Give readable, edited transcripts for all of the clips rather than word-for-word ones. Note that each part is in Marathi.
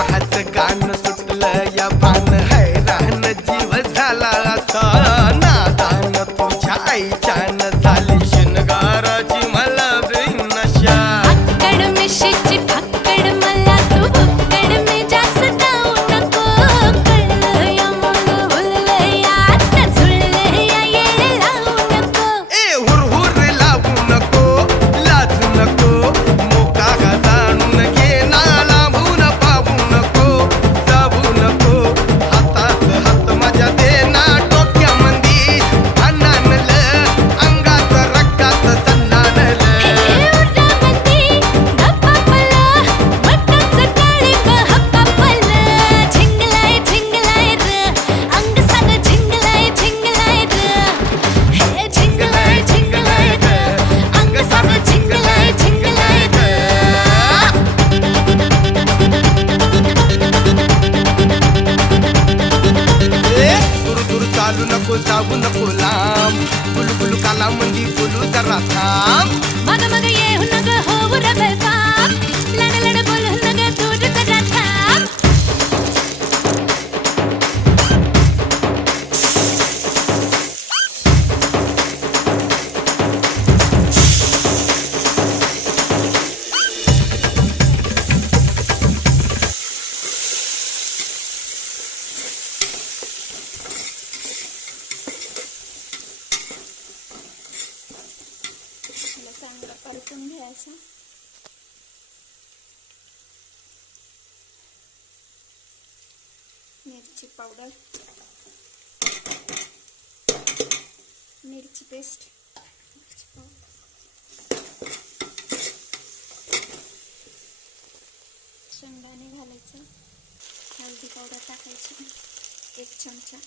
माझं गाणं सुटलं या भान हैराण जीव झाला असा नादान तुझ्या आईच्यान झाली शिनगाराची मला बेनशा अक्कड मिशीची फक्कड मला तू बुक्कड मी जास्त जाऊ नको कळलं या मग उरलं या आता झुळलं या येळ लावू नको ए हुरहुर लावू नको लाजू नको मोका जाणून घे ना लांबून पाहू नको जाऊ नको हातात हात माझ्या दे ना डोक्यामंदी भांडणलं अंगात रक्तात सन्नानलं ऊर्जा मंदी गप्पा पडलं मटाचं डाळिंब हप्पा पडलं झिंगलाय झिंगलाय र अंग सारं झिंगलाय झिंगलाय र हे झिंगलाय झिंगलाय र अंग सारं झिंगलाय झिंगलाय र दूर दूर चालू नको जाऊ नको लांब गुलू गुलू काला मंदी बोलू जरा थांब मग मग येऊ नग होऊ रे बेफाम लड लड बोलू नग दूर जरा थांब मला चांगलं परतून घ्यायचं मिरची पावडर मिरची पेस्ट शेंगदाणे घालायचं हळदी पावडर टाकायची 1 चमचा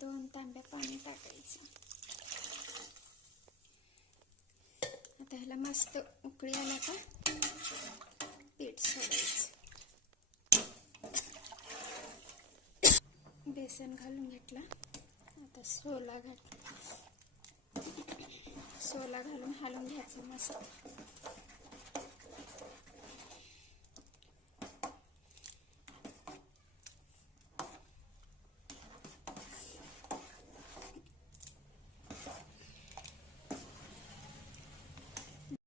दोन तांब्या पाणी टाकायचं आता ह्याला मस्त उकळी आला का पीठ सोडायचं बेसन घालून घेतला आता सोला घालून हलवून घ्यायचं मस्त